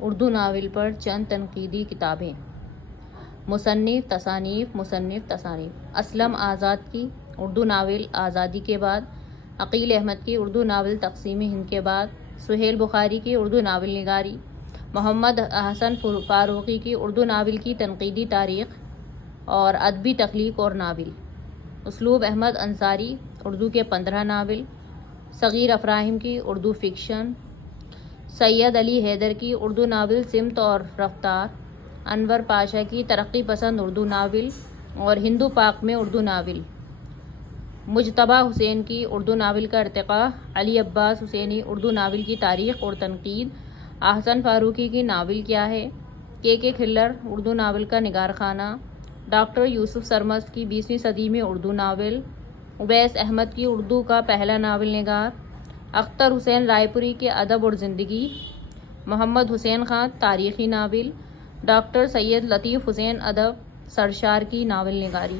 Urdu novel پر چند تنقیدی کتابیں۔ مصنف اسلم آزاد کی اردو ناول آزادی کے بعد، عقیل احمد کی اردو ناول تقسیم ہند کے بعد، سہیل بخاری کی اردو ناول نگاری، محمد حسن فاروقی کی اردو ناول کی تنقیدی تاریخ اور ادبی تخلیق اور ناول، اسلوب احمد انصاری اردو کے 15 ناول، صغیر افراہیم کی اردو فکشن، سید علی حیدر کی اردو ناول سمت اور رفتار، انور پاشا کی ترقی پسند اردو ناول اور ہندو پاک میں اردو ناول، مجتبیٰ حسین کی اردو ناول کا ارتقاء، علی عباس حسینی اردو ناول کی تاریخ اور تنقید، احسن فاروقی کی ناول کیا ہے، کے کھلر اردو ناول کا نگار خانہ، ڈاکٹر یوسف سرمست کی 20ویں صدی میں اردو ناول، اویس احمد کی اردو کا پہلا ناول نگار، اختر حسین رائے پوری کے ادب اور زندگی، محمد حسین خان تاریخی ناول، ڈاکٹر سید لطیف حسین ادب سرشار کی ناول نگاری۔